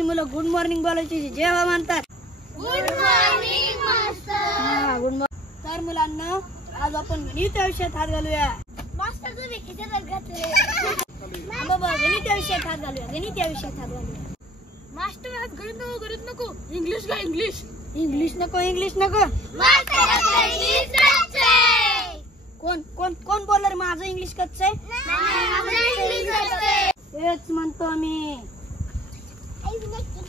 आजकालची मुलं good morning बोलायची जेव्हा म्हणतात good morning master. Good morning. तर मुलांना आज आपण गणित या विषयात हात घालूया. मास्टर तुम्ही खिशात घातले. बाबा गणित या विषयात हात घालूया. गणित या विषयात हात घालूया. मास्टर आज गणित नको इंग्लिश का इंग्लिश. इंग्लिश नको इंग्लिश नको. कोण कोण कोण बोलणार माझं इंग्लिश कच्चं आहे. तेच म्हणतो मी.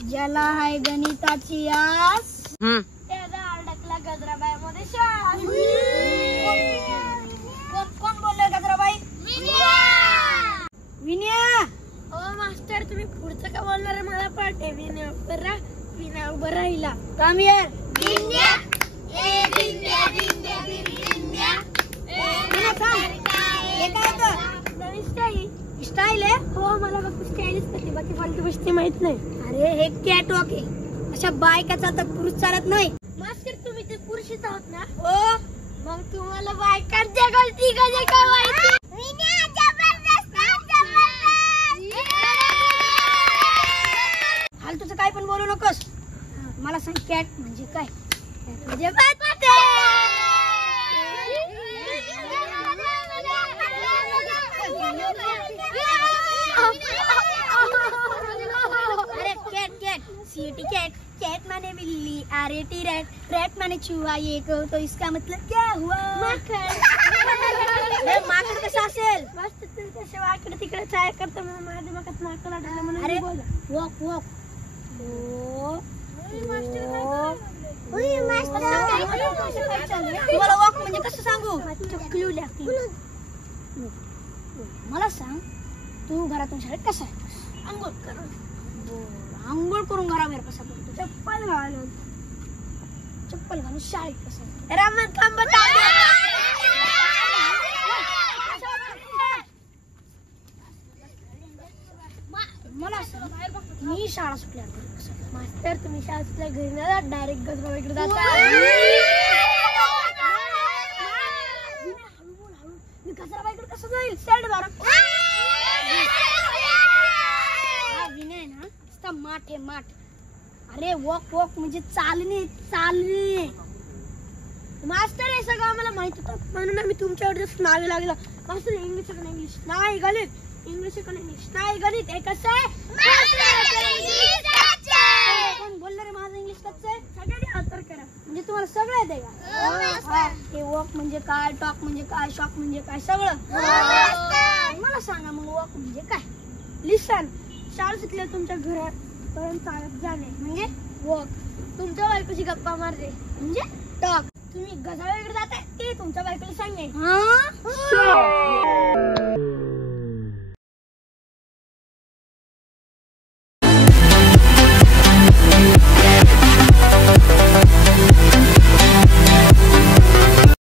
ज्याला आहे गणिताची आस त्याला अडकला गजराबाईमध्ये श्वास. कोण बोललाय गजराबाई. विनया. हो मास्टर तुम्ही पुढचं का बोलणार आहे मला पाठे. विनय उभं राहिला. काम यार. स्टाईल आहे. हो मला फक्त स्टाईलच करते बाकी फालतू गोष्टी माहित नाही. अरे हे कॅट वॉक आहे. अशा बायकाचा तर पुरुष चालत नाही. मास्टर तुम्ही ते पुरुषच आहात ना. हो मग तुम्हाला बायकांच्या गलती कधी काय माहिती. हाल तुझं काय पण बोलू नकोस. मला सांग कॅट म्हणजे काय. म्हणजे अरे cat cat CT cat. Cat माने बिल्ली, आरएटी रैट, रैट माने चूहा. ये को तो इसका मतलब क्या हुआ. माकड कसं असेल. मस्त तुम्ही कसे वाकडे तिकडे चाय करता म्हणून माझ्या दिमागात नाकल आठवलं म्हणून अरे बोला. Walk walk. तुम्हाला वॉक म्हणजे कसं सांगू. मला सांग तू घरातून शाळेत कसा आहे. आंघोळ करून घराबाहेर कसा पडतो. चप्पल घालून शाळेत कसा. मला सांग मी शाळा सुटल्यावर मास्टर तुम्ही शाळेतल्या घरी ना डायरेक्ट गजबाबाईकडे जाता. मी गजराबाईकडे कसं जाईल. साईड बारा विनय ना नुसता माठ आहे माठ. अरे वॉक वॉक म्हणजे चालणे चालणे. मास्टर हे सगळं आम्हाला माहित होतं म्हणून आम्ही तुमच्यावर जसं नावे लागलं. मास्टर इंग्लिश का इंग्लिश नाही गणित. इंग्लिश का इंग्लिश नाही गणित. हे कसं आहे. कोण बोलणार आहे माझं इंग्लिश कच्चं आहे. सगळ्यांनी आदर करा म्हणजे तुम्हाला सगळं येते का. हे वॉक म्हणजे काय, टॉक म्हणजे काय, शॉक म्हणजे काय सगळं. मला सांगा मग वॉक म्हणजे काय. लिसन शाळा शिकल्या तुमच्या घरापर्यंत चालत जाणे म्हणजे वॉक. तुमच्या बायकोची गप्पा मारणे म्हणजे टॉक. तुम्ही गजाबाईकडे जाताय ते तुमच्या बायकोला सांगणे.